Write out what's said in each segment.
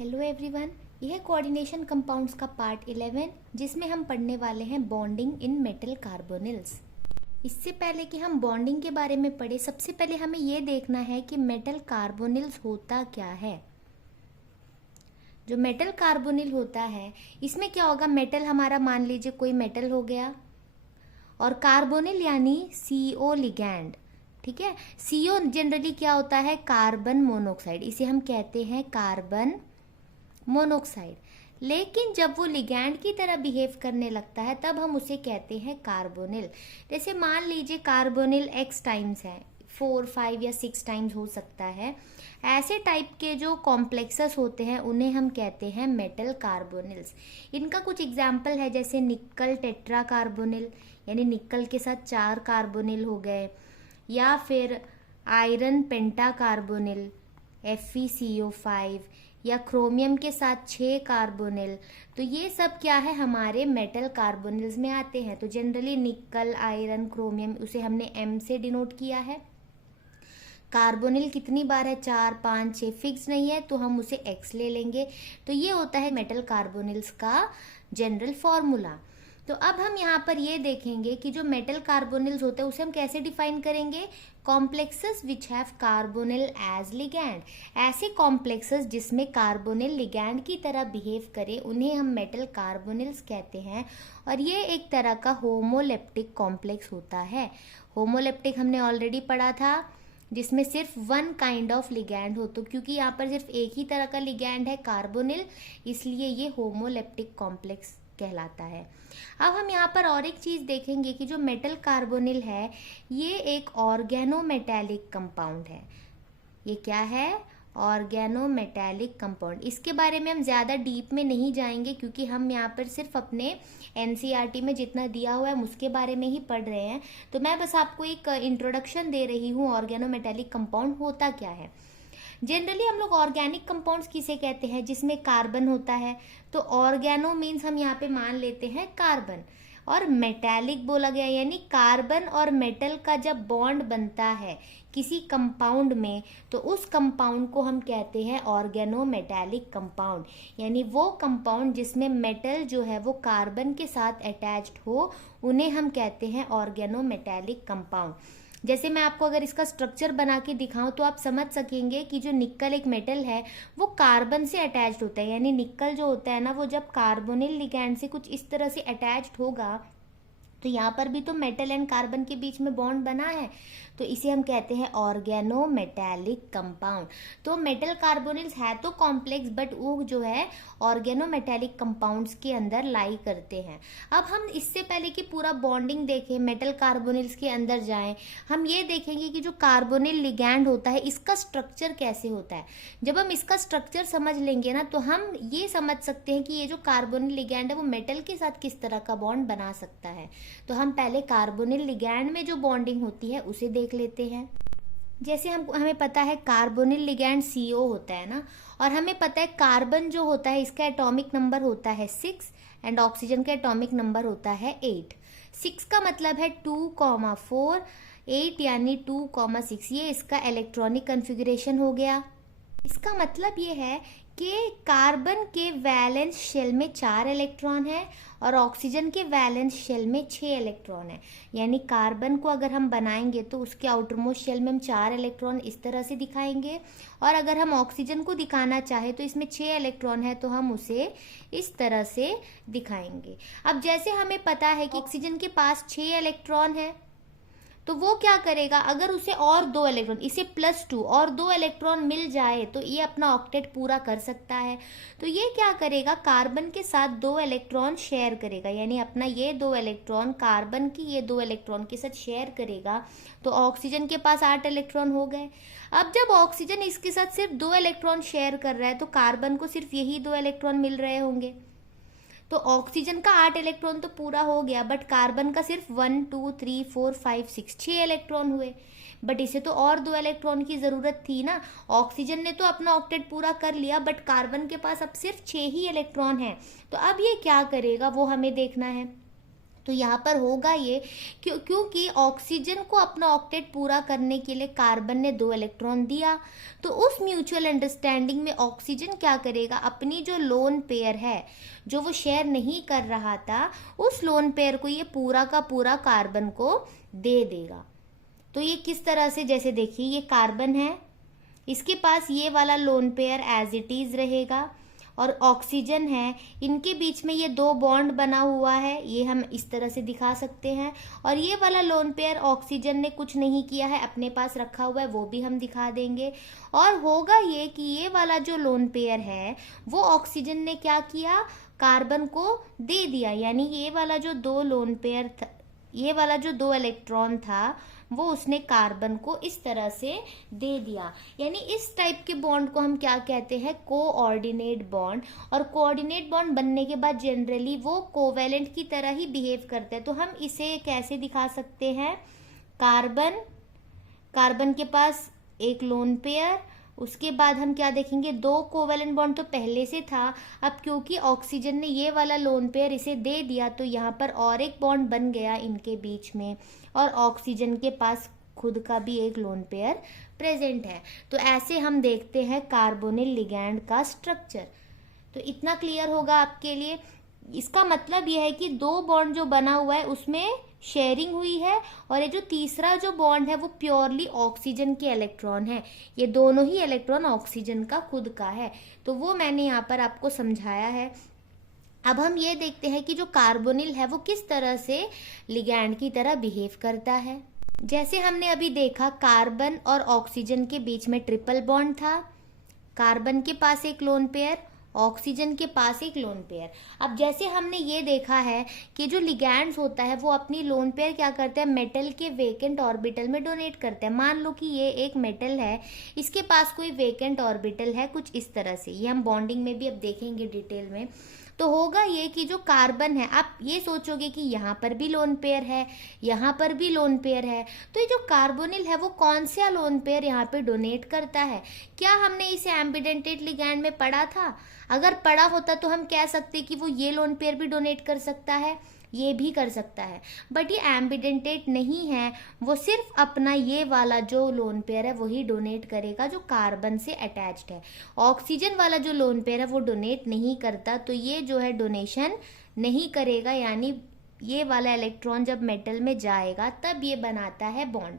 Hello everyone, यह coordination compounds का part 11 जिसमें हम पढ़ने वाले हैं बॉन्डिंग इन मेटल कार्बोनिल्स। इससे पहले कि हम बॉन्डिंग के बारे में पढ़े, सबसे पहले हमें यह देखना है कि मेटल कार्बोनिल्स होता क्या है। जो मेटल कार्बोनिल होता है इसमें क्या होगा, मेटल हमारा मान लीजिए कोई मेटल हो गया और कार्बोनिल यानी CO लिगैंड। ठीक है, CO जनरली क्या होता है, कार्बन मोनोऑक्साइड, इसे हम कहते हैं कार्बन मोनोऑक्साइड। लेकिन जब वो लिगैंड की तरह बिहेव करने लगता है तब हम उसे कहते हैं कार्बोनिल। जैसे मान लीजिए कार्बोनिल X टाइम्स है, 4, 5 या 6 टाइम्स हो सकता है। ऐसे टाइप के जो कॉम्प्लेक्सेस होते हैं उन्हें हम कहते हैं मेटल कार्बोनिल्स। इनका कुछ एग्जाम्पल है, जैसे निकल टेट्रा कार्बोनिल यानी निकल के साथ 4 कार्बोनिल हो गए, या फिर आयरन पेंटा कार्बोनिल FeCO5, या क्रोमियम के साथ 6 कार्बोनिल। तो ये सब क्या है, हमारे मेटल कार्बोनिल्स में आते हैं। तो जनरली निकल, आयरन, क्रोमियम उसे हमने M से डिनोट किया है। कार्बोनिल कितनी बार है, 4, 5, 6 फिक्स नहीं है तो हम उसे X ले लेंगे। तो ये होता है मेटल कार्बोनिल्स का जनरल फॉर्मूला। तो अब हम यहाँ पर ये देखेंगे कि जो मेटल कार्बोनिल्स होते हैं उसे हम कैसे डिफाइन करेंगे। Complexes which have carbonyl as ligand, ऐसे कॉम्प्लेक्सेस जिसमें कार्बोनिल लिगैंड की तरह बिहेव करे उन्हें हम मेटल कार्बोनिल्स कहते हैं। और ये एक तरह का होमोलेप्टिक कॉम्प्लेक्स होता है। होमोलेप्टिक हमने ऑलरेडी पढ़ा था, जिसमें सिर्फ वन काइंड ऑफ लिगैंड हो। तो क्योंकि यहाँ पर सिर्फ एक ही तरह का लिगैंड है कार्बोनिल, इसलिए ये होमोलेप्टिक कॉम्प्लेक्स कहलाता है। अब हम यहाँ पर और एक चीज देखेंगे कि जो मेटल कार्बोनिल है ये एक ऑर्गेनोमेटैलिक कंपाउंड है। ये क्या है, ऑर्गेनोमेटैलिक कंपाउंड। इसके बारे में हम ज्यादा डीप में नहीं जाएंगे क्योंकि हम यहाँ पर सिर्फ अपने NCERT में जितना दिया हुआ है हम उसके बारे में ही पढ़ रहे हैं। तो मैं बस आपको एक इंट्रोडक्शन दे रही हूँ ऑर्गेनोमेटैलिक कंपाउंड होता क्या है। जनरली हम लोग ऑर्गेनिक कंपाउंड्स किसे कहते हैं, जिसमें कार्बन होता है। तो ऑर्गेनो मीन्स हम यहाँ पे मान लेते हैं कार्बन, और मेटैलिक बोला गया यानी कार्बन और मेटल का जब बॉन्ड बनता है किसी कंपाउंड में तो उस कंपाउंड को हम कहते हैं ऑर्गेनोमेटैलिक कंपाउंड। यानी वो कंपाउंड जिसमें मेटल जो है वो कार्बन के साथ अटैच्ड हो उन्हें हम कहते हैं ऑर्गेनोमेटैलिक कंपाउंड। जैसे मैं आपको अगर इसका स्ट्रक्चर बना के दिखाऊं तो आप समझ सकेंगे कि जो निकल एक मेटल है वो कार्बन से अटैच्ड होता है। यानी निकल जो होता है ना, वो जब कार्बोनिल लिगैंड से कुछ इस तरह से अटैच्ड होगा तो यहाँ पर भी तो मेटल एंड कार्बन के बीच में बॉन्ड बना है, तो इसे हम कहते हैं ऑर्गेनोमेटैलिक कंपाउंड। तो मेटल कार्बोनिल्स है तो कॉम्प्लेक्स, बट वो जो है ऑर्गेनोमेटैलिक कंपाउंड्स के अंदर लाई करते हैं। अब हम इससे पहले कि पूरा बॉन्डिंग देखें, मेटल कार्बोनिल्स के अंदर जाएं, हम ये देखेंगे कि जो कार्बोनिल लिगैंड होता है इसका स्ट्रक्चर कैसे होता है। जब हम इसका स्ट्रक्चर समझ लेंगे ना तो हम ये समझ सकते हैं कि ये जो कार्बोनिल लिगैंड है वो मेटल के साथ किस तरह का बॉन्ड बना सकता है। तो हम पहले कार्बोनिल लिगैंड में जो बॉन्डिंग होती है उसे देख लेते हैं। जैसे हमें पता है कार्बोनिल लिगैंड CO होता है ना, और हमें पता है कार्बन जो होता है इसका एटॉमिक नंबर होता है 6 एंड ऑक्सीजन का एटॉमिक नंबर होता है 8। 6 का मतलब है 2,4, 8 यानी 2,6, ये इसका इलेक्ट्रॉनिक कॉन्फ़िगरेशन हो गया। इसका मतलब ये है कि कार्बन के वैलेंस शेल में 4 इलेक्ट्रॉन है और ऑक्सीजन के वैलेंस शेल में 6 इलेक्ट्रॉन है। यानी कार्बन को अगर हम बनाएंगे तो उसके आउटरमोस्ट शेल में हम 4 इलेक्ट्रॉन इस तरह से दिखाएंगे, और अगर हम ऑक्सीजन को दिखाना चाहे तो इसमें 6 इलेक्ट्रॉन है तो हम उसे इस तरह से दिखाएंगे। अब जैसे हमें पता है कि ऑक्सीजन के पास 6 इलेक्ट्रॉन है तो वो क्या करेगा, अगर उसे और 2 इलेक्ट्रॉन, इसे +2 और 2 इलेक्ट्रॉन मिल जाए तो ये अपना ऑक्टेट पूरा कर सकता है। तो ये क्या करेगा, कार्बन के साथ 2 इलेक्ट्रॉन शेयर करेगा, यानी अपना ये 2 इलेक्ट्रॉन कार्बन की ये 2 इलेक्ट्रॉन के साथ शेयर करेगा। तो ऑक्सीजन के पास 8 इलेक्ट्रॉन हो गए। अब जब ऑक्सीजन इसके साथ सिर्फ 2 इलेक्ट्रॉन शेयर कर रहा है तो कार्बन को सिर्फ यही 2 इलेक्ट्रॉन मिल रहे होंगे। तो ऑक्सीजन का 8 इलेक्ट्रॉन तो पूरा हो गया, बट कार्बन का सिर्फ 1, 2, 3, 4, 5, 6 6 इलेक्ट्रॉन हुए। बट इसे तो और 2 इलेक्ट्रॉन की जरूरत थी ना। ऑक्सीजन ने तो अपना ऑक्टेट पूरा कर लिया, बट कार्बन के पास अब सिर्फ 6 ही इलेक्ट्रॉन है। तो अब ये क्या करेगा वो हमें देखना है। तो यहाँ पर होगा ये क्योंकि ऑक्सीजन को अपना ऑक्टेट पूरा करने के लिए कार्बन ने 2 इलेक्ट्रॉन दिया, तो उस म्यूचुअल अंडरस्टैंडिंग में ऑक्सीजन क्या करेगा, अपनी जो लोन पेयर है जो वो शेयर नहीं कर रहा था, उस लोन पेयर को ये पूरा का पूरा कार्बन को दे देगा। तो ये किस तरह से, जैसे देखिए ये कार्बन है, इसके पास ये वाला lone pair as it is रहेगा, और ऑक्सीजन है, इनके बीच में ये 2 बॉन्ड बना हुआ है, ये हम इस तरह से दिखा सकते हैं। और ये वाला लोन पेयर ऑक्सीजन ने कुछ नहीं किया है, अपने पास रखा हुआ है, वो भी हम दिखा देंगे। और होगा ये कि ये वाला जो लोन पेयर है वो ऑक्सीजन ने क्या किया, कार्बन को दे दिया, यानी ये वाला जो 2 लोन पेयर था, ये वाला जो 2 इलेक्ट्रॉन था वो उसने कार्बन को इस तरह से दे दिया। यानी इस टाइप के बॉन्ड को हम क्या कहते हैं, कोऑर्डिनेट बॉन्ड। और कोऑर्डिनेट बॉन्ड बनने के बाद जनरली वो कोवेलेंट की तरह ही बिहेव करते हैं। तो हम इसे कैसे दिखा सकते हैं, कार्बन के पास एक लोन पेयर, उसके बाद हम क्या देखेंगे, 2 कोवेलेंट बॉन्ड तो पहले से था, अब क्योंकि ऑक्सीजन ने ये वाला लोन पेयर इसे दे दिया तो यहाँ पर और एक बॉन्ड बन गया इनके बीच में, और ऑक्सीजन के पास खुद का भी एक लोन पेयर प्रेजेंट है। तो ऐसे हम देखते हैं कार्बोनिल लिगैंड का स्ट्रक्चर। तो इतना क्लियर होगा आपके लिए। इसका मतलब यह है कि 2 बॉन्ड जो बना हुआ है उसमें शेयरिंग हुई है, और ये जो तीसरा जो बॉन्ड है वो प्योरली ऑक्सीजन के इलेक्ट्रॉन है, ये दोनों ही इलेक्ट्रॉन ऑक्सीजन का खुद का है। तो वो मैंने यहाँ पर आपको समझाया है। अब हम ये देखते हैं कि जो कार्बोनिल है वो किस तरह से लिगैंड की तरह बिहेव करता है। जैसे हमने अभी देखा, कार्बन और ऑक्सीजन के बीच में ट्रिपल बॉन्ड था, कार्बन के पास एक लोन पेयर, ऑक्सीजन के पास एक लोन पेयर। अब जैसे हमने ये देखा है कि जो लिगैंड्स होता है वो अपनी लोन पेयर क्या करते हैं, मेटल के वेकेंट ऑर्बिटल में डोनेट करते हैं। मान लो कि ये एक मेटल है, इसके पास कोई वेकेंट ऑर्बिटल है कुछ इस तरह से, ये हम बॉन्डिंग में भी अब देखेंगे डिटेल में। तो होगा ये कि जो कार्बन है, आप ये सोचोगे कि यहाँ पर भी लोन पेयर है, यहाँ पर भी लोन पेयर है, तो ये जो कार्बोनिल है वो कौन सा लोन पेयर यहाँ पे डोनेट करता है। क्या हमने इसे एम्बिडेंटेट लिगैंड में पढ़ा था? अगर पढ़ा होता तो हम कह सकते कि वो ये लोन पेयर भी डोनेट कर सकता है, ये भी कर सकता है, बट ये एम्बिडेंटेट नहीं है, वो सिर्फ अपना ये वाला जो लोन पेयर है वही डोनेट करेगा जो कार्बन से अटैच्ड है। ऑक्सीजन वाला जो लोन पेयर है वो डोनेट नहीं करता, तो ये जो है डोनेशन नहीं करेगा, यानी ये वाला इलेक्ट्रॉन जब मेटल में जाएगा तब ये बनाता है बॉन्ड।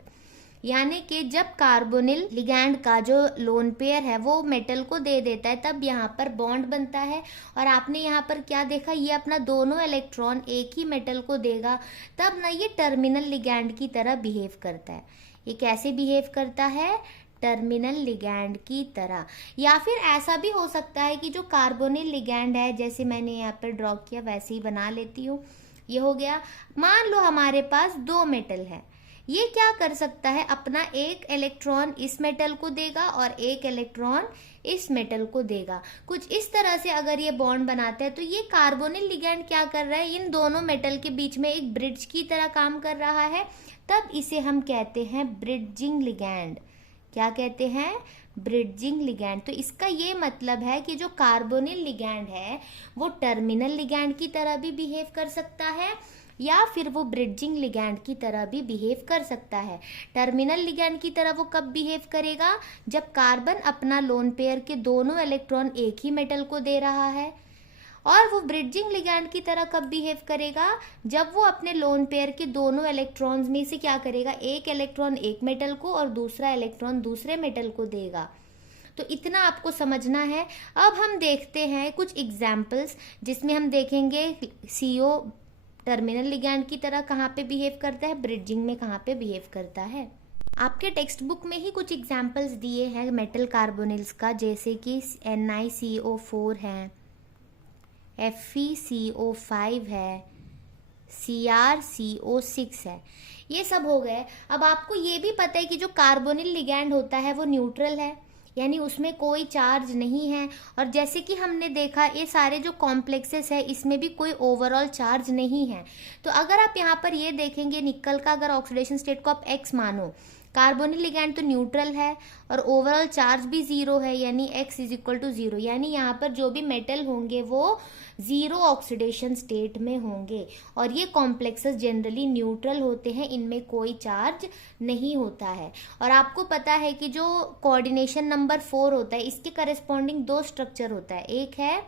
यानी कि जब कार्बोनिल लिगैंड का जो लोन पेयर है वो मेटल को दे देता है तब यहाँ पर बॉन्ड बनता है। और आपने यहाँ पर क्या देखा, ये अपना दोनों इलेक्ट्रॉन एक ही मेटल को देगा, तब ना ये टर्मिनल लिगैंड की तरह बिहेव करता है। ये कैसे बिहेव करता है, टर्मिनल लिगैंड की तरह। या फिर ऐसा भी हो सकता है कि जो कार्बोनिल लिगैंड है, जैसे मैंने यहाँ पर ड्रॉ किया वैसे ही बना लेती हूँ, ये हो गया। मान लो हमारे पास 2 मेटल है, ये क्या कर सकता है, अपना एक इलेक्ट्रॉन इस मेटल को देगा और एक इलेक्ट्रॉन इस मेटल को देगा। कुछ इस तरह से अगर ये बॉन्ड बनाते हैं तो ये कार्बोनिल लिगैंड क्या कर रहा है, इन दोनों मेटल के बीच में एक ब्रिज की तरह काम कर रहा है, तब इसे हम कहते हैं ब्रिडजिंग लिगैंड। क्या कहते हैं, ब्रिडजिंग लिगैंड। तो इसका ये मतलब है कि जो कार्बोनिल लिगैंड है वो टर्मिनल लिगैंड की तरह भी बिहेव कर सकता है, या फिर वो ब्रिडजिंग लिगैंड की तरह भी बिहेव कर सकता है। टर्मिनल लिगैंड की तरह वो कब बिहेव करेगा, जब कार्बन अपना लोन पेयर के दोनों इलेक्ट्रॉन एक ही मेटल को दे रहा है। और वो ब्रिडजिंग लिगैंड की तरह कब बिहेव करेगा, जब वो अपने लोन पेयर के दोनों इलेक्ट्रॉन्स में से क्या करेगा, एक इलेक्ट्रॉन एक मेटल को और दूसरा इलेक्ट्रॉन दूसरे मेटल को देगा। तो इतना आपको समझना है। अब हम देखते हैं कुछ एग्जाम्पल्स जिसमें हम देखेंगे CO टर्मिनल लिगैंड की तरह कहाँ पे बिहेव करता है, ब्रिडजिंग में कहाँ पे बिहेव करता है। आपके टेक्स्ट बुक में ही कुछ एग्जाम्पल्स दिए हैं मेटल कार्बोनिल्स का, जैसे कि NiCO4 है, FeCO5 है, CrCO6 है, ये सब हो गए। अब आपको ये भी पता है कि जो कार्बोनिल लिगैंड होता है वो न्यूट्रल है, यानी उसमें कोई चार्ज नहीं है। और जैसे कि हमने देखा ये सारे जो कॉम्प्लेक्सेस है इसमें भी कोई ओवरऑल चार्ज नहीं है। तो अगर आप यहाँ पर ये देखेंगे, निकल का अगर ऑक्सीडेशन स्टेट को आप X मानो, कार्बोनिल लिगैंड तो न्यूट्रल है और ओवरऑल चार्ज भी जीरो है, यानी x is equal to zero, यानी यहाँ पर जो भी मेटल होंगे वो जीरो ऑक्सीडेशन स्टेट में होंगे। और ये कॉम्प्लेक्सेस जनरली न्यूट्रल होते हैं, इनमें कोई चार्ज नहीं होता है। और आपको पता है कि जो कोऑर्डिनेशन नंबर 4 होता है इसके करस्पॉन्डिंग दो स्ट्रक्चर होता है, एक है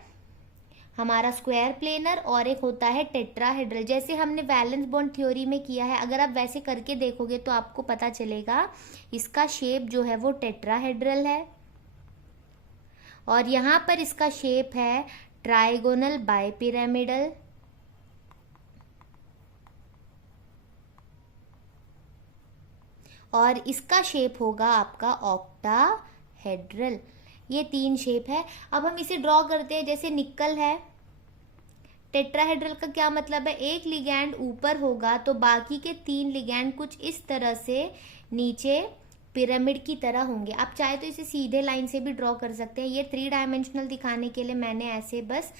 हमारा स्क्वायर प्लेनर और एक होता है टेट्राहेड्रल। जैसे हमने वैलेंस बॉन्ड थ्योरी में किया है, अगर आप वैसे करके देखोगे तो आपको पता चलेगा इसका शेप जो है वो टेट्राहेड्रल है और यहाँ पर इसका शेप है ट्राइगोनल बाइपिरामिडल। और इसका शेप होगा आपका ऑक्टाहेड्रल। ये 3 शेप है। अब हम इसे ड्रॉ करते हैं। जैसे निकल है, टेट्राहेड्रल का क्या मतलब है, एक लिगैंड ऊपर होगा तो बाकी के 3 लिगैंड कुछ इस तरह से नीचे पिरामिड की तरह होंगे। आप चाहे तो इसे सीधे लाइन से भी ड्रॉ कर सकते हैं। ये 3 डायमेंशनल दिखाने के लिए मैंने ऐसे बस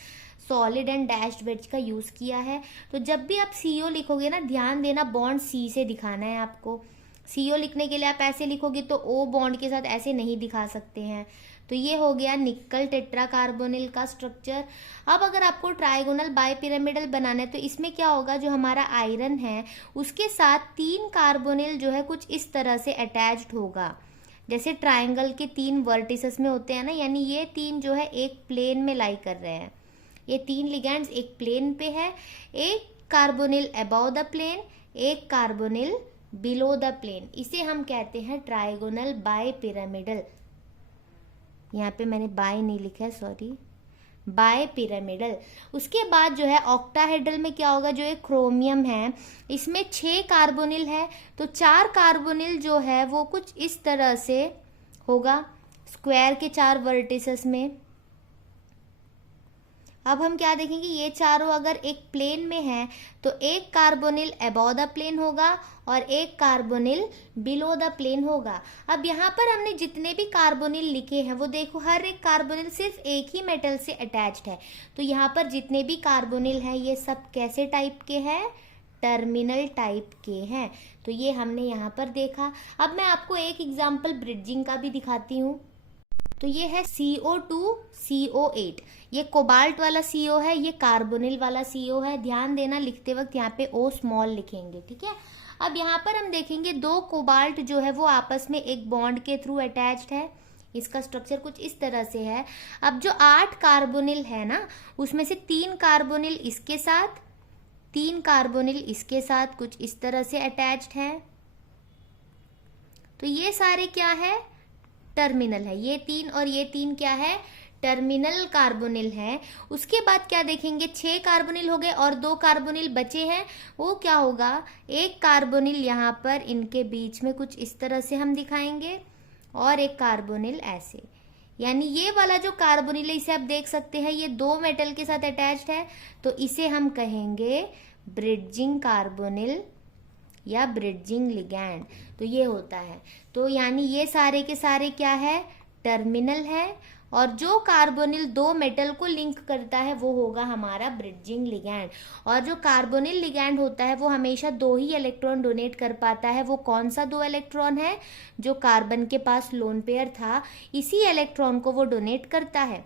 सॉलिड एंड डैश्ड वेज का यूज किया है। तो जब भी आप CO लिखोगे ना, ध्यान देना बॉन्ड C से दिखाना है आपको। CO लिखने के लिए आप ऐसे लिखोगे तो O बॉन्ड के साथ ऐसे नहीं दिखा सकते हैं। तो ये हो गया निकल टेट्राकार्बोनिल का स्ट्रक्चर। अब अगर आपको ट्राइगोनल बाइपिरामिडल बनाना है तो इसमें क्या होगा, जो हमारा आयरन है उसके साथ 3 कार्बोनिल जो है कुछ इस तरह से अटैच्ड होगा, जैसे ट्राइंगल के 3 वर्टिसेस में होते हैं ना, यानी ये 3 जो है एक प्लेन में लाई कर रहे हैं। ये 3 लिगैंड्स एक प्लेन पे है, एक कार्बोनिल अबव द प्लेन, एक कार्बोनिल बिलो द प्लेन। इसे हम कहते हैं ट्राइगोनल बाइपिरामिडल। यहाँ पे मैंने बाय नहीं लिखा है, सॉरी, बाइपिरामिडल। उसके बाद जो है ऑक्टाहेड्रल में क्या होगा, जो एक क्रोमियम है इसमें 6 कार्बोनिल है, तो 4 कार्बोनिल जो है वो कुछ इस तरह से होगा स्क्वायर के 4 वर्टिसेस में। अब हम क्या देखेंगे, ये चारों अगर एक प्लेन में है तो एक कार्बोनिल अबव द प्लेन होगा और एक कार्बोनिल बिलो द प्लेन होगा। अब यहाँ पर हमने जितने भी कार्बोनिल लिखे हैं वो देखो, हर एक कार्बोनिल सिर्फ एक ही मेटल से अटैच्ड है। तो यहाँ पर जितने भी कार्बोनिल हैं ये सब कैसे टाइप के हैं, टर्मिनल टाइप के हैं। तो ये हमने यहाँ पर देखा। अब मैं आपको एक एग्जाम्पल ब्रिडजिंग का भी दिखाती हूँ। तो ये है CO2 CO8, ये कोबाल्ट वाला CO है, ये कार्बोनिल वाला CO है। ध्यान देना लिखते वक्त यहाँ पे O स्मॉल लिखेंगे, ठीक है। अब यहाँ पर हम देखेंगे 2 कोबाल्ट जो है वो आपस में एक बॉन्ड के थ्रू अटैच्ड है। इसका स्ट्रक्चर कुछ इस तरह से है। अब जो 8 कार्बोनिल है ना, उसमें से 3 कार्बोनिल इसके साथ, 3 कार्बोनिल इसके साथ कुछ इस तरह से अटैच्ड है। तो ये सारे क्या है, टर्मिनल है। ये 3 और ये 3 क्या है, टर्मिनल कार्बोनिल है। उसके बाद क्या देखेंगे, 6 कार्बोनिल हो गए और 2 कार्बोनिल बचे हैं। वो क्या होगा, एक कार्बोनिल यहाँ पर इनके बीच में कुछ इस तरह से हम दिखाएंगे और एक कार्बोनिल ऐसे। यानी ये वाला जो कार्बोनिल है इसे आप देख सकते हैं ये 2 मेटल के साथ अटैच्ड है, तो इसे हम कहेंगे ब्रिडजिंग कार्बोनिल या ब्रिडजिंग लिगैंड। तो ये होता है। तो यानी ये सारे के सारे क्या है, टर्मिनल है, और जो कार्बोनिल 2 मेटल को लिंक करता है वो होगा हमारा ब्रिडजिंग लिगैंड। और जो कार्बोनिल लिगैंड होता है वो हमेशा 2 ही इलेक्ट्रॉन डोनेट कर पाता है। वो कौन सा 2 इलेक्ट्रॉन है, जो कार्बन के पास लोन पेयर था इसी इलेक्ट्रॉन को वो डोनेट करता है।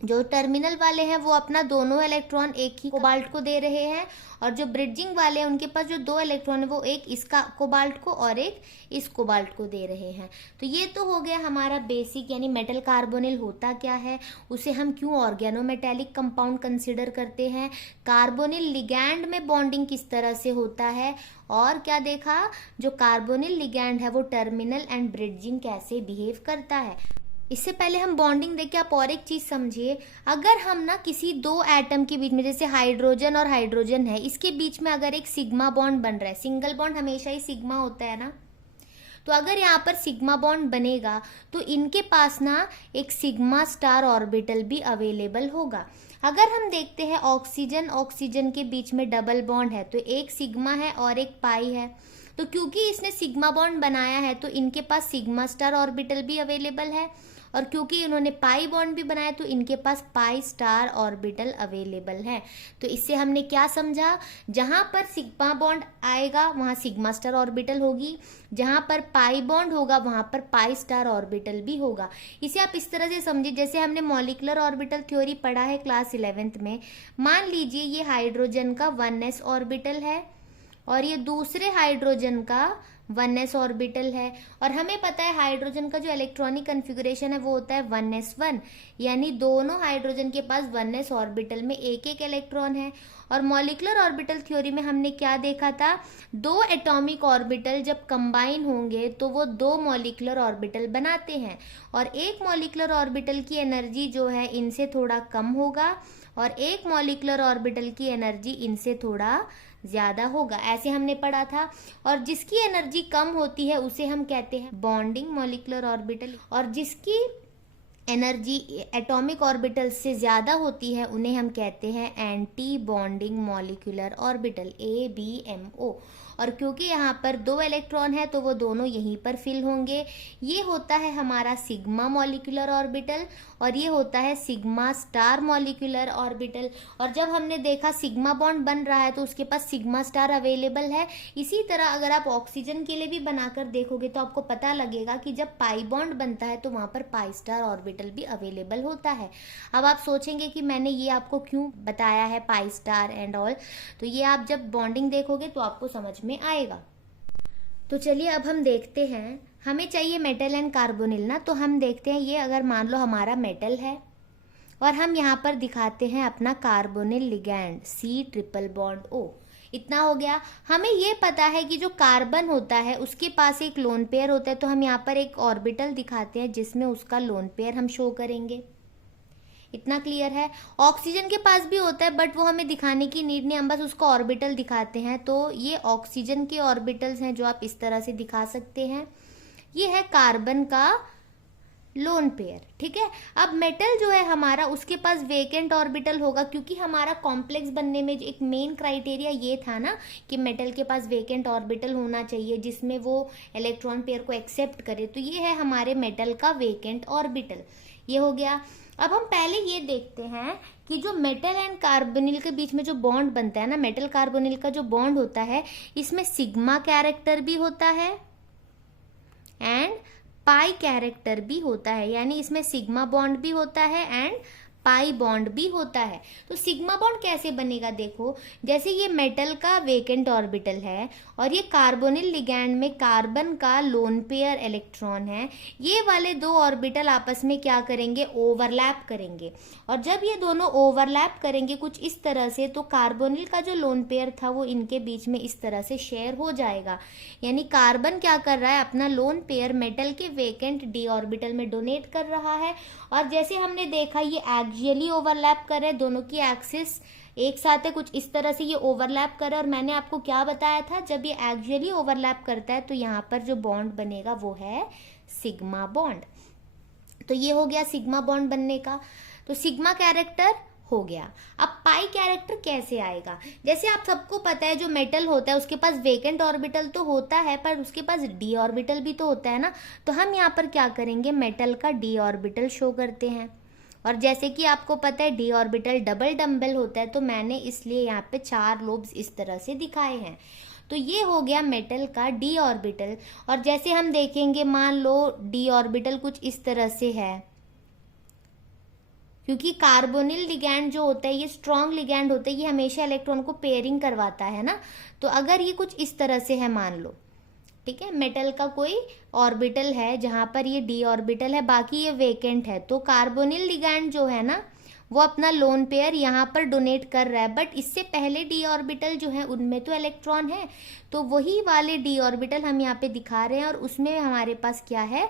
जो टर्मिनल वाले हैं वो अपना दोनों इलेक्ट्रॉन एक ही कोबाल्ट को दे रहे हैं, और जो ब्रिडजिंग वाले हैं उनके पास जो 2 इलेक्ट्रॉन है वो एक इसका कोबाल्ट को और एक इस कोबाल्ट को दे रहे हैं। तो ये तो हो गया हमारा बेसिक, यानी मेटल कार्बोनिल होता क्या है, उसे हम क्यों ऑर्गेनोमेटेलिक कंपाउंड कंसिडर करते हैं, कार्बोनिल लिगैंड में बॉन्डिंग किस तरह से होता है, और क्या देखा, जो कार्बोनिल लिगैंड है वो टर्मिनल एंड ब्रिडजिंग कैसे बिहेव करता है। इससे पहले हम बॉन्डिंग देख के आप और एक चीज समझिए। अगर हम ना किसी 2 एटम के बीच में, जैसे हाइड्रोजन और हाइड्रोजन है, इसके बीच में अगर एक सिग्मा बॉन्ड बन रहा है, सिंगल बॉन्ड हमेशा ही सिग्मा होता है ना, तो अगर यहाँ पर सिग्मा बॉन्ड बनेगा तो इनके पास ना एक सिग्मा स्टार ऑर्बिटल भी अवेलेबल होगा। अगर हम देखते हैं ऑक्सीजन ऑक्सीजन के बीच में डबल बॉन्ड है, तो एक सिग्मा है और एक पाई है, तो क्योंकि इसने सिग्मा बॉन्ड बनाया है तो इनके पास सिग्मा स्टार ऑर्बिटल भी अवेलेबल है। और क्योंकि इन्होंने पाई बॉन्ड भी बनाया तो इनके पास पाई स्टार ऑर्बिटल अवेलेबल है। तो इससे हमने क्या समझा, जहां पर सिग्मा बॉन्ड आएगा वहां सिग्मा स्टार ऑर्बिटल होगी, जहां पर पाई बॉन्ड होगा वहां पर पाई स्टार ऑर्बिटल भी होगा। इसे आप इस तरह से समझिए जैसे हमने मॉलिक्यूलर ऑर्बिटल थ्योरी पढ़ा है क्लास 11th में। मान लीजिए ये हाइड्रोजन का 1s ऑर्बिटल है और ये दूसरे हाइड्रोजन का 1s ऑर्बिटल है, और हमें पता है हाइड्रोजन का जो इलेक्ट्रॉनिक कन्फिगुरेशन है वो होता है 1s1, यानी दोनों हाइड्रोजन के पास 1s ऑर्बिटल में एक एक इलेक्ट्रॉन है। और मॉलिक्यूलर ऑर्बिटल थ्योरी में हमने क्या देखा था, दो एटॉमिक ऑर्बिटल जब कंबाइन होंगे तो वो दो मॉलिक्यूलर ऑर्बिटल बनाते हैं, और एक मॉलिक्यूलर ऑर्बिटल की एनर्जी जो है इनसे थोड़ा कम होगा और एक मॉलिक्यूलर ऑर्बिटल की एनर्जी इनसे थोड़ा ज्यादा होगा, ऐसे हमने पढ़ा था। और जिसकी एनर्जी कम होती है उसे हम कहते हैं बॉन्डिंग मॉलिक्यूलर ऑर्बिटल, और जिसकी एनर्जी एटॉमिक ऑर्बिटल से ज्यादा होती है उन्हें हम कहते हैं anti bonding molecular orbital, ABMO। और क्योंकि यहाँ पर दो इलेक्ट्रॉन है तो वो दोनों यहीं पर फिल होंगे। ये होता है हमारा सिग्मा मॉलिक्यूलर ऑर्बिटल और ये होता है सिग्मा स्टार मॉलिक्यूलर ऑर्बिटल। और जब हमने देखा सिग्मा बॉन्ड बन रहा है तो उसके पास सिग्मा स्टार अवेलेबल है। इसी तरह अगर आप ऑक्सीजन के लिए भी बनाकर देखोगे तो आपको पता लगेगा कि जब पाई बॉन्ड बनता है तो वहां पर पाई स्टार ऑर्बिटल भी अवेलेबल होता है। अब आप सोचेंगे कि मैंने ये आपको क्यों बताया है पाई स्टार एंड ऑल, तो ये आप जब बॉन्डिंग देखोगे तो आपको समझ में आएगा। तो चलिए अब हम देखते हैं, हमें चाहिए मेटल एंड कार्बोनिल ना, तो हम देखते हैं ये अगर मान लो हमारा मेटल है और हम यहाँ पर दिखाते हैं अपना कार्बोनिल लिगैंड C++O, इतना हो गया। हमें ये पता है कि जो कार्बन होता है उसके पास एक लोन पेयर होता है, तो हम यहाँ पर एक ऑर्बिटल दिखाते हैं जिसमें उसका लोन पेयर हम शो करेंगे। इतना क्लियर है। ऑक्सीजन के पास भी होता है बट वो हमें दिखाने की नीड नहीं, हम बस उसका ऑर्बिटल दिखाते हैं। तो ये ऑक्सीजन के ऑर्बिटल्स हैं जो आप इस तरह से दिखा सकते हैं। ये है कार्बन का लोन पेयर, ठीक है। अब मेटल जो है हमारा उसके पास वेकेंट ऑर्बिटल होगा, क्योंकि हमारा कॉम्प्लेक्स बनने में एक मेन क्राइटेरिया ये था ना कि मेटल के पास वेकेंट ऑर्बिटल होना चाहिए जिसमें वो इलेक्ट्रॉन पेयर को एक्सेप्ट करे। तो ये है हमारे मेटल का वेकेंट ऑर्बिटल, ये हो गया। अब हम पहले ये देखते हैं कि जो मेटल एंड कार्बोनिल के बीच में जो बॉन्ड बनता है ना, मेटल कार्बोनिल का जो बॉन्ड होता है इसमें सिग्मा कैरेक्टर भी होता है एंड पाई कैरेक्टर भी होता है, यानी इसमें सिग्मा बॉन्ड भी होता है एंड पाई बॉन्ड भी होता है। तो सिग्मा बॉन्ड कैसे बनेगा, देखो जैसे ये मेटल का वेकेंट ऑर्बिटल है और ये कार्बोनिल लिगैंड में कार्बन का लोन पेयर इलेक्ट्रॉन है, ये वाले दो ऑर्बिटल आपस में क्या करेंगे, ओवरलैप करेंगे। और जब ये दोनों ओवरलैप करेंगे कुछ इस तरह से, तो कार्बोनिल का जो लोन पेयर था वो इनके बीच में इस तरह से शेयर हो जाएगा। यानी कार्बन क्या कर रहा है, अपना लोन पेयर मेटल के वेकेंट डी ऑर्बिटल में डोनेट कर रहा है। और जैसे हमने देखा ये एक्सियली ओवरलैप कर रहे हैं, दोनों की एक्सिस एक साथ है, कुछ इस तरह से ये ओवरलैप कर रहा है। और मैंने आपको क्या बताया था, जब ये एक्सियली ओवरलैप करता है तो यहाँ पर जो बॉन्ड बनेगा वो है सिग्मा बॉन्ड। तो ये हो गया सिग्मा बॉन्ड बनने का। तो सिग्मा कैरेक्टर हो गया। अब पाई कैरेक्टर कैसे आएगा, जैसे आप सबको पता है जो मेटल होता है उसके पास वेकेंट ऑर्बिटल तो होता है पर उसके पास डी ऑर्बिटल भी तो होता है ना। तो हम यहाँ पर क्या करेंगे, मेटल का डी ऑर्बिटल शो करते हैं। और जैसे कि आपको पता है डी ऑर्बिटल डबल डम्बल होता है, तो मैंने इसलिए यहाँ पे 4 लोब्स इस तरह से दिखाए हैं। तो ये हो गया मेटल का डी ऑर्बिटल। और जैसे हम देखेंगे, मान लो डी ऑर्बिटल कुछ इस तरह से है, क्योंकि कार्बोनिल लिगैंड जो होता है ये स्ट्रॉन्ग लिगैंड होता है, ये हमेशा इलेक्ट्रॉन को पेयरिंग करवाता है ना। तो अगर ये कुछ इस तरह से है मान लो, ठीक है, मेटल का कोई ऑर्बिटल है जहां पर ये डी ऑर्बिटल है, बाकी ये वेकेंट है, तो कार्बोनिल लिगैंड जो है ना वो अपना लोन पेयर यहाँ पर डोनेट कर रहा है। बट इससे पहले डी ऑर्बिटल जो है उनमें तो इलेक्ट्रॉन है, तो वही वाले डी ऑर्बिटल हम यहाँ पे दिखा रहे हैं और उसमें हमारे पास क्या है,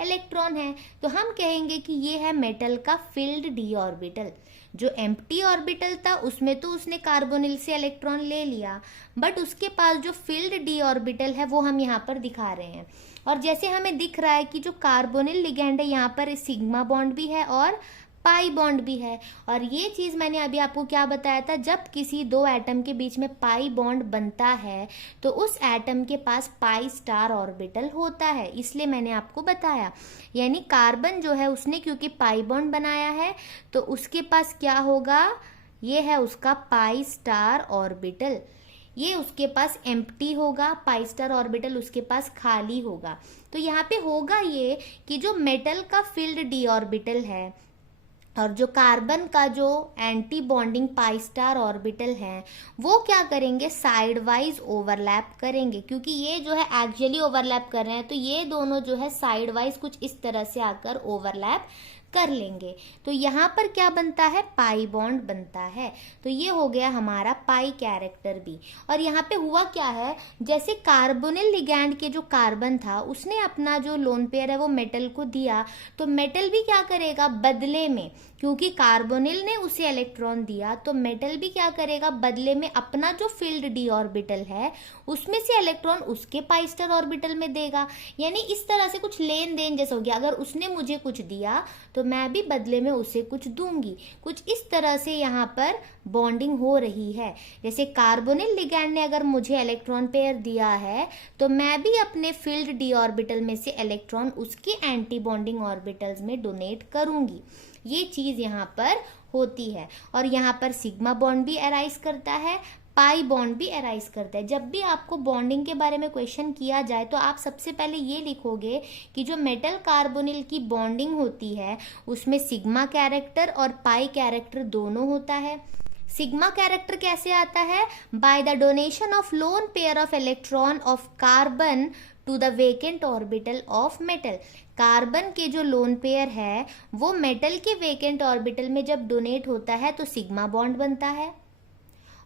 इलेक्ट्रॉन है। तो हम कहेंगे कि ये है मेटल का फिल्ड डी ऑर्बिटल। जो एम्प्टी ऑर्बिटल था उसमें तो उसने कार्बोनिल से इलेक्ट्रॉन ले लिया, बट उसके पास जो फिल्ड डी ऑर्बिटल है वो हम यहाँ पर दिखा रहे हैं। और जैसे हमें दिख रहा है कि जो कार्बोनिल लिगैंड है यहाँ पर सिग्मा बॉन्ड भी है और पाई बॉन्ड भी है। और ये चीज़ मैंने अभी आपको क्या बताया था, जब किसी दो एटम के बीच में पाई बॉन्ड बनता है तो उस एटम के पास पाई स्टार ऑर्बिटल होता है, इसलिए मैंने आपको बताया। यानी कार्बन जो है उसने क्योंकि पाई बॉन्ड बनाया है तो उसके पास क्या होगा, ये है उसका पाई स्टार ऑर्बिटल। ये उसके पास एम्प्टी होगा, पाई स्टार ऑर्बिटल उसके पास खाली होगा। तो यहाँ पे होगा ये कि जो मेटल का फील्ड डी ऑर्बिटल है और जो कार्बन का जो anti bonding pi star orbital है वो क्या करेंगे, साइड वाइज ओवरलैप करेंगे। क्योंकि ये जो है एक्चुअली ओवरलैप कर रहे हैं तो ये दोनों जो है साइड वाइज कुछ इस तरह से आकर ओवरलैप कर लेंगे। तो यहाँ पर क्या बनता है, पाई बॉन्ड बनता है। तो ये हो गया हमारा पाई कैरेक्टर भी। और यहाँ पे हुआ क्या है, जैसे कार्बोनिल लिगैंड के जो कार्बन था उसने अपना जो लोन पेयर है वो मेटल को दिया, तो मेटल भी क्या करेगा बदले में, क्योंकि कार्बोनिल ने उसे इलेक्ट्रॉन दिया तो मेटल भी क्या करेगा बदले में अपना जो फील्ड डी ऑर्बिटल है उसमें से इलेक्ट्रॉन उसके पाई स्टार ऑर्बिटल में देगा। यानी इस तरह से कुछ लेन देन जैसा हो गया, अगर उसने मुझे कुछ दिया तो मैं भी बदले में उसे कुछ दूंगी। कुछ इस तरह से यहाँ पर बॉन्डिंग हो रही है। जैसे कार्बोनिल लिगैंड ने अगर मुझे इलेक्ट्रॉन पेयर दिया है तो मैं भी अपने फील्ड डी ऑर्बिटल में से इलेक्ट्रॉन उसके एंटी बॉन्डिंग ऑर्बिटल्स में डोनेट करूंगी। ये चीज यहाँ पर होती है। और यहाँ पर सिग्मा बॉन्ड भी अराइज करता है, पाई बॉन्ड भी अराइज करता है। जब भी आपको बॉन्डिंग के बारे में क्वेश्चन किया जाए तो आप सबसे पहले ये लिखोगे कि जो मेटल कार्बोनिल की बॉन्डिंग होती है उसमें सिग्मा कैरेक्टर और पाई कैरेक्टर दोनों होता है। सिग्मा कैरेक्टर कैसे आता है, by the donation of lone pair of electron of carbon to the vacant orbital of metal. Carbon के जो लोन पेयर है वो मेटल के वेकेंट ऑर्बिटल में जब डोनेट होता है तो सिग्मा बॉन्ड बनता है।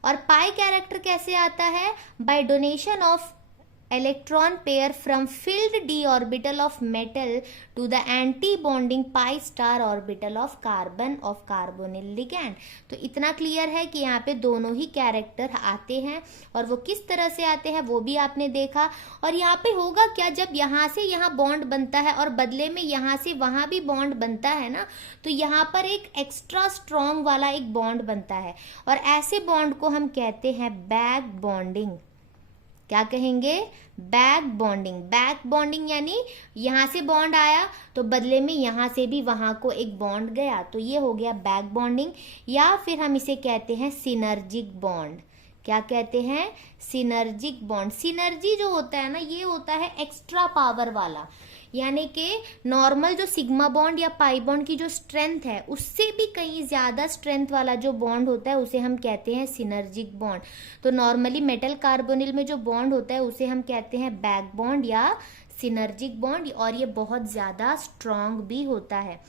और पाई कैरेक्टर कैसे आता है, by donation of electron pair from filled D orbital of metal to the anti bonding pi star orbital of carbon of carbonyl ligand. तो इतना क्लियर है कि यहाँ पे दोनों ही कैरेक्टर आते हैं और वो किस तरह से आते हैं वो भी आपने देखा। और यहाँ पे होगा क्या, जब यहाँ से यहाँ बॉन्ड बनता है और बदले में यहाँ से वहाँ भी बॉन्ड बनता है ना, तो यहाँ पर एक एक्स्ट्रा स्ट्रॉन्ग वाला एक बॉन्ड बनता है और ऐसे बॉन्ड को हम कहते हैं बैक बॉन्डिंग। क्या कहेंगे, बैक बॉन्डिंग। बैक बॉन्डिंग यानी यहाँ से बॉन्ड आया तो बदले में यहाँ से भी वहाँ को एक बॉन्ड गया, तो ये हो गया बैक बॉन्डिंग। या फिर हम इसे कहते हैं सिनर्जिक बॉन्ड। क्या कहते हैं, सिनर्जिक बॉन्ड। सिनर्जी जो होता है ना ये होता है एक्स्ट्रा पावर वाला, यानी कि नॉर्मल जो सिग्मा बॉन्ड या पाई बॉन्ड की जो स्ट्रेंथ है उससे भी कहीं ज्यादा स्ट्रेंथ वाला जो बॉन्ड होता है उसे हम कहते हैं सिनर्जिक बॉन्ड। तो नॉर्मली मेटल कार्बोनिल में जो बॉन्ड होता है उसे हम कहते हैं बैक बॉन्ड या सिनर्जिक बॉन्ड, और ये बहुत ज्यादा स्ट्रांग भी होता है।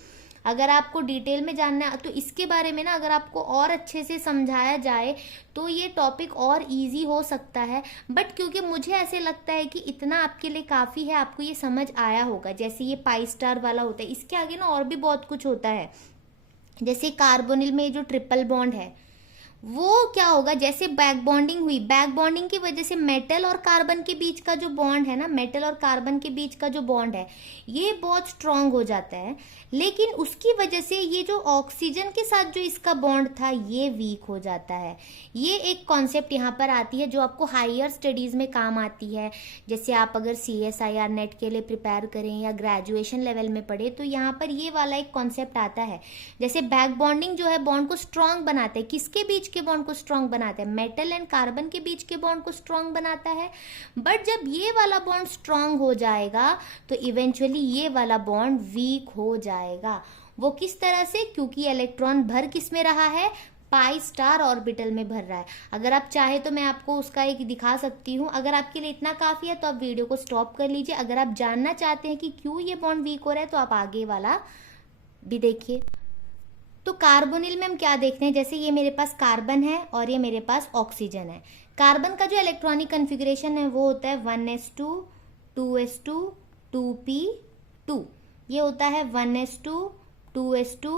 अगर आपको डिटेल में जानना है तो इसके बारे में ना अगर आपको और अच्छे से समझाया जाए तो ये टॉपिक और इजी हो सकता है, बट क्योंकि मुझे ऐसे लगता है कि इतना आपके लिए काफ़ी है, आपको ये समझ आया होगा। जैसे ये पाई स्टार वाला होता है, इसके आगे ना और भी बहुत कुछ होता है। जैसे कार्बोनिल में जो ट्रिपल बॉन्ड है वो क्या होगा, जैसे बैक बॉन्डिंग हुई, बैक बॉन्डिंग की वजह से मेटल और कार्बन के बीच का जो बॉन्ड है ना, मेटल और कार्बन के बीच का जो बॉन्ड है ये बहुत स्ट्रांग हो जाता है, लेकिन उसकी वजह से ये जो ऑक्सीजन के साथ जो इसका बॉन्ड था ये वीक हो जाता है। ये एक कॉन्सेप्ट यहाँ पर आती है जो आपको हायर स्टडीज में काम आती है। जैसे आप अगर CSIR नेट के लिए प्रिपेयर करें या ग्रेजुएशन लेवल में पढ़े तो यहाँ पर ये वाला एक कॉन्सेप्ट आता है। जैसे बैक बॉन्डिंग जो है बॉन्ड को स्ट्रांग बनाता है, किसके बीच के बॉन्ड को स्ट्रांग बनाता है, मेटल एंड कार्बन के बीच के बॉन्ड को स्ट्रांग बनाता है। बट जब ये वाला बॉन्ड स्ट्रांग हो जाएगा तो इवेंचुअली ये वाला बॉन्ड वीक हो जाएगा। वो किस तरह से, क्योंकि इलेक्ट्रॉन भर किस में रहा है, पाई स्टार ऑर्बिटल में भर रहा है। अगर आप चाहे तो मैं आपको उसका एक दिखा सकती हूँ। अगर आपके लिए इतना काफी है तो आप वीडियो को स्टॉप कर लीजिए। अगर आप जानना चाहते हैं कि क्यों ये बॉन्ड वीक हो रहा है तो आप आगे वाला भी देखिए। तो कार्बोनिल में हम क्या देखते हैं, जैसे ये मेरे पास कार्बन है और ये मेरे पास ऑक्सीजन है। कार्बन का जो इलेक्ट्रॉनिक कन्फिग्रेशन है वो होता है 1s2 2s2 2p2। ये होता है 1s2 2s2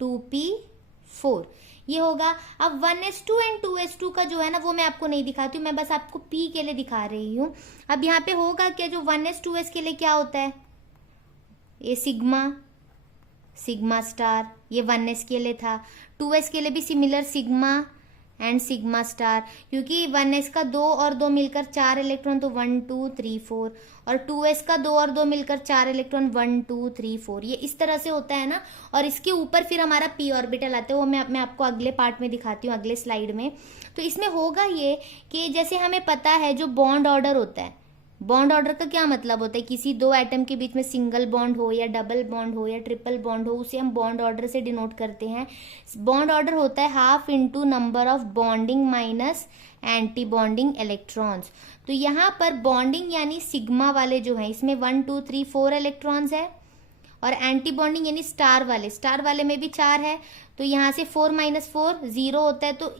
2p4 ये होगा। अब 1s2 एंड 2s2 का जो है ना वो मैं आपको नहीं दिखाती हूँ, मैं बस आपको p के लिए दिखा रही हूँ। अब यहाँ पे होगा क्या, जो 1s 2s के लिए क्या होता है, ये सिग्मा सिग्मा स्टार, ये 1s के लिए था। 2s के लिए भी similar, sigma and sigma star, क्योंकि 1s का 2 और 2 मिलकर 4 इलेक्ट्रॉन, तो 1 2 3 4, और 2s का 2 और 2 मिलकर 4 इलेक्ट्रॉन, 1 2 3 4, ये इस तरह से होता है ना। और इसके ऊपर फिर हमारा p ऑर्बिटल आता है, वो मैं आपको अगले पार्ट में दिखाती हूँ, अगले स्लाइड में। तो इसमें होगा ये कि जैसे हमें पता है जो बॉन्ड ऑर्डर होता है, बॉन्ड ऑर्डर का क्या मतलब होता है, किसी दो एटम के बीच में सिंगल बॉन्ड हो या डबल बॉन्ड हो या ट्रिपल बॉन्ड हो, उसे हम बॉन्ड ऑर्डर से डिनोट करते हैं। बॉन्ड ऑर्डर होता है half into number of bonding minus anti bonding electrons. तो यहाँ पर बॉन्डिंग यानी सिग्मा वाले जो हैं, इसमें 1 2 3 4 इलेक्ट्रॉन्स है, और एंटी बॉन्डिंग यानी स्टार वाले में भी 4 है, तो यहाँ से 4 - 4 0 होता है। तो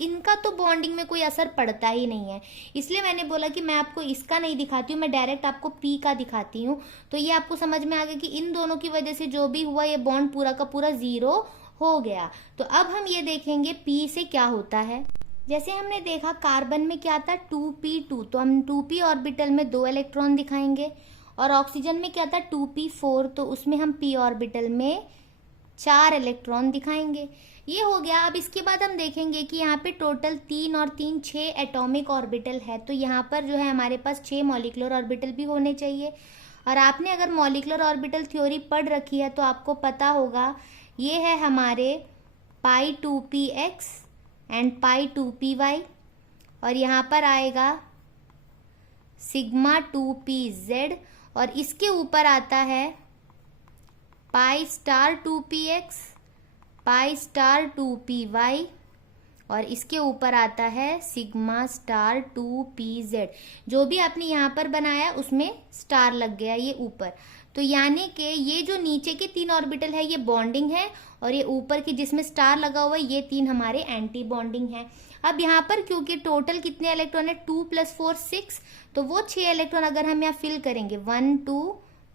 इनका तो बॉन्डिंग में कोई असर पड़ता ही नहीं है, इसलिए मैंने बोला कि मैं आपको इसका नहीं दिखाती हूँ, मैं डायरेक्ट आपको पी का दिखाती हूँ। तो ये आपको समझ में आ गया कि इन दोनों की वजह से जो भी हुआ ये बॉन्ड पूरा का पूरा 0 हो गया। तो अब हम ये देखेंगे पी से क्या होता है। जैसे हमने देखा कार्बन में क्या था 2p2, तो हम 2p ऑर्बिटल में 2 इलेक्ट्रॉन दिखाएंगे, और ऑक्सीजन में क्या था 2p4, तो उसमें हम p ऑर्बिटल में 4 इलेक्ट्रॉन दिखाएंगे। ये हो गया। अब इसके बाद हम देखेंगे कि यहाँ पे टोटल 3 और 3 6 एटॉमिक ऑर्बिटल है, तो यहाँ पर जो है हमारे पास 6 मॉलिक्यूलर ऑर्बिटल भी होने चाहिए। और आपने अगर मॉलिक्यूलर ऑर्बिटल थ्योरी पढ़ रखी है तो आपको पता होगा ये है हमारे π2px एंड π2py, और यहाँ पर आएगा सिग्मा 2pz, और इसके ऊपर आता है π*2px, π*2py, और इसके ऊपर आता है सिग्मा स्टार 2pz। जो भी आपने यहाँ पर बनाया उसमें स्टार लग गया ये ऊपर। तो यानी कि ये जो नीचे के 3 ऑर्बिटल है ये बॉन्डिंग है, और ये ऊपर की जिसमें स्टार लगा हुआ है ये 3 हमारे एंटी बॉन्डिंग है। अब यहाँ पर क्योंकि टोटल कितने इलेक्ट्रॉन है 2 + 4 6, तो वो 6 इलेक्ट्रॉन अगर हम यहाँ फिल करेंगे 1 2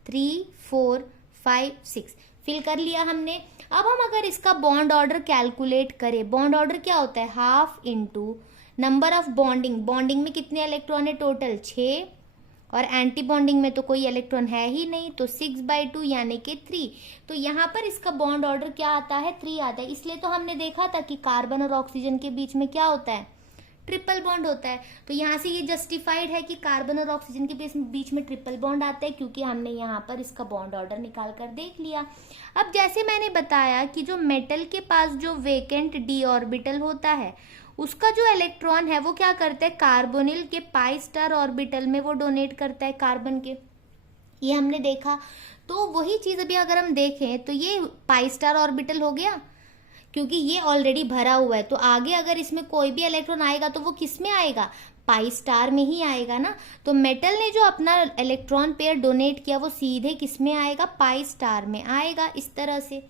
3 4 5 6 फिल कर लिया हमने। अब हम अगर इसका बॉन्ड ऑर्डर कैलकुलेट करें, बॉन्ड ऑर्डर क्या होता है half into number of bonding में कितने इलेक्ट्रॉन है टोटल 6, और एंटी बॉन्डिंग में तो कोई इलेक्ट्रॉन है ही नहीं, तो 6/2 यानी कि 3। तो यहाँ पर इसका बॉन्ड ऑर्डर क्या आता है 3 आता है। इसलिए तो हमने देखा था कि कार्बन और ऑक्सीजन के बीच में क्या होता है ट्रिपल बॉन्ड होता है। तो यहाँ से ये जस्टिफाइड है कि कार्बन और ऑक्सीजन के बीच में ट्रिपल बॉन्ड आता है, क्योंकि हमने यहाँ पर इसका बॉन्ड ऑर्डर निकाल कर देख लिया। अब जैसे मैंने बताया कि जो मेटल के पास जो वेकेंट डी ऑर्बिटल होता है उसका जो इलेक्ट्रॉन है वो क्या करता है कार्बोनिल के π* ऑर्बिटल में वो डोनेट करता है कार्बन के, ये हमने देखा। तो वही चीज अभी अगर हम देखें तो ये π* ऑर्बिटल हो गया, क्योंकि ये ऑलरेडी भरा हुआ है, तो आगे अगर इसमें कोई भी इलेक्ट्रॉन आएगा तो वो किस में आएगा π* में ही आएगा ना। तो मेटल ने जो अपना इलेक्ट्रॉन पेयर डोनेट किया वो सीधे किस में आएगा π* में आएगा, इस तरह से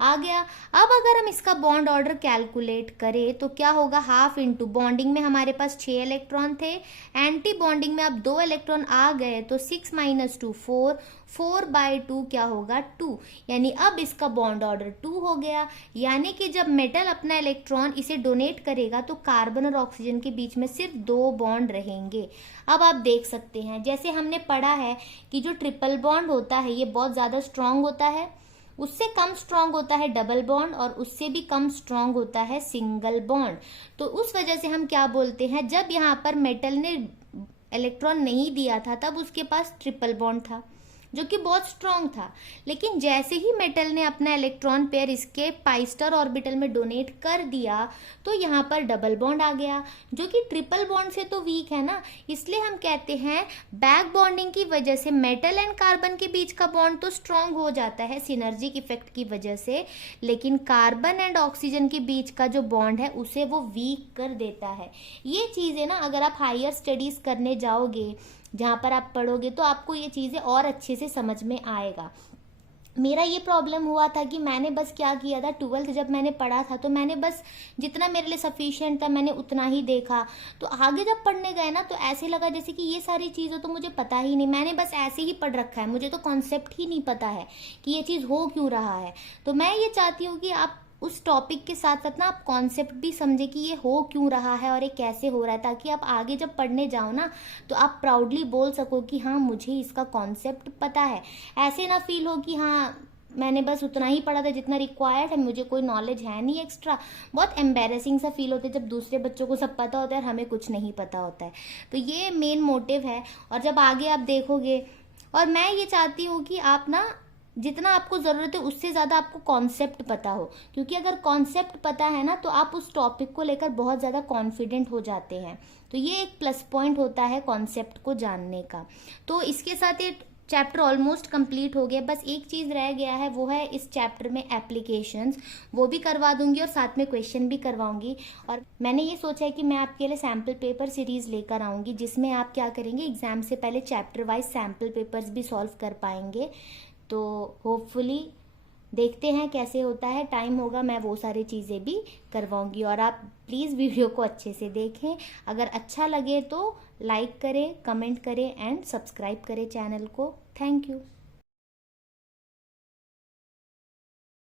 आ गया। अब अगर हम इसका बॉन्ड ऑर्डर कैलकुलेट करें तो क्या होगा हाफ इंटू बॉन्डिंग में हमारे पास 6 इलेक्ट्रॉन थे, एंटी बॉन्डिंग में अब 2 इलेक्ट्रॉन आ गए, तो 6 - 2 4, 4/2 क्या होगा 2, यानी अब इसका बॉन्ड ऑर्डर 2 हो गया। यानी कि जब मेटल अपना इलेक्ट्रॉन इसे डोनेट करेगा तो कार्बन और ऑक्सीजन के बीच में सिर्फ 2 बॉन्ड रहेंगे। अब आप देख सकते हैं जैसे हमने पढ़ा है कि जो ट्रिपल बॉन्ड होता है ये बहुत ज्यादा स्ट्रांग होता है, उससे कम स्ट्रांग होता है डबल बॉन्ड, और उससे भी कम स्ट्रांग होता है सिंगल बॉन्ड। तो उस वजह से हम क्या बोलते हैं, जब यहाँ पर मेटल ने इलेक्ट्रॉन नहीं दिया था तब उसके पास ट्रिपल बॉन्ड था जो कि बहुत स्ट्रांग था, लेकिन जैसे ही मेटल ने अपना इलेक्ट्रॉन पेयर इसके π* ऑर्बिटल में डोनेट कर दिया तो यहाँ पर डबल बॉन्ड आ गया जो कि ट्रिपल बॉन्ड से तो वीक है ना। इसलिए हम कहते हैं बैक बॉन्डिंग की वजह से मेटल एंड कार्बन के बीच का बॉन्ड तो स्ट्रांग हो जाता है सिनर्जिक इफेक्ट की वजह से, लेकिन कार्बन एंड ऑक्सीजन के बीच का जो बॉन्ड है उसे वो वीक कर देता है। ये चीज़ें ना अगर आप हायर स्टडीज करने जाओगे जहाँ पर आप पढ़ोगे तो आपको ये चीज़ें और अच्छे से समझ में आएगा। मेरा ये प्रॉब्लम हुआ था कि मैंने बस क्या किया था 12th जब मैंने पढ़ा था तो मैंने बस जितना मेरे लिए सफिशिएंट था मैंने उतना ही देखा, तो आगे जब पढ़ने गए ना तो ऐसे लगा जैसे कि ये सारी चीज़ें तो मुझे पता ही नहीं, मैंने बस ऐसे ही पढ़ रखा है, मुझे तो कॉन्सेप्ट ही नहीं पता है कि ये चीज़ हो क्यों रहा है। तो मैं ये चाहती हूँ कि आप उस टॉपिक के साथ साथ ना आप कॉन्सेप्ट भी समझे कि ये हो क्यों रहा है और ये कैसे हो रहा है, ताकि आप आगे जब पढ़ने जाओ ना तो आप प्राउडली बोल सको कि हाँ मुझे इसका कॉन्सेप्ट पता है। ऐसे ना फील हो कि हाँ मैंने बस उतना ही पढ़ा था जितना रिक्वायर्ड है, मुझे कोई नॉलेज है नहीं एक्स्ट्रा। बहुत एम्बेरसिंग सा फील होता है जब दूसरे बच्चों को सब पता होता है और हमें कुछ नहीं पता होता है। तो ये मेन मोटिव है। और जब आगे आप देखोगे, और मैं ये चाहती हूँ कि आप ना जितना आपको ज़रूरत है उससे ज़्यादा आपको कॉन्सेप्ट पता हो, क्योंकि अगर कॉन्सेप्ट पता है ना तो आप उस टॉपिक को लेकर बहुत ज़्यादा कॉन्फिडेंट हो जाते हैं। तो ये एक प्लस पॉइंट होता है कॉन्सेप्ट को जानने का। तो इसके साथ ये चैप्टर ऑलमोस्ट कंप्लीट हो गया। बस एक चीज़ रह गया है, वो है इस चैप्टर में एप्लीकेशंस, वो भी करवा दूंगी और साथ में क्वेश्चन भी करवाऊंगी। और मैंने ये सोचा है कि मैं आपके लिए सैम्पल पेपर सीरीज़ लेकर आऊँगी, जिसमें आप क्या करेंगे, एग्ज़ाम से पहले चैप्टर वाइज सैम्पल पेपर्स भी सॉल्व कर पाएंगे। तो होपफुली देखते हैं कैसे होता है, टाइम होगा मैं वो सारी चीज़ें भी करवाऊंगी। और आप प्लीज़ वीडियो को अच्छे से देखें, अगर अच्छा लगे तो लाइक करें, कमेंट करें एंड सब्सक्राइब करें चैनल को। Thank you.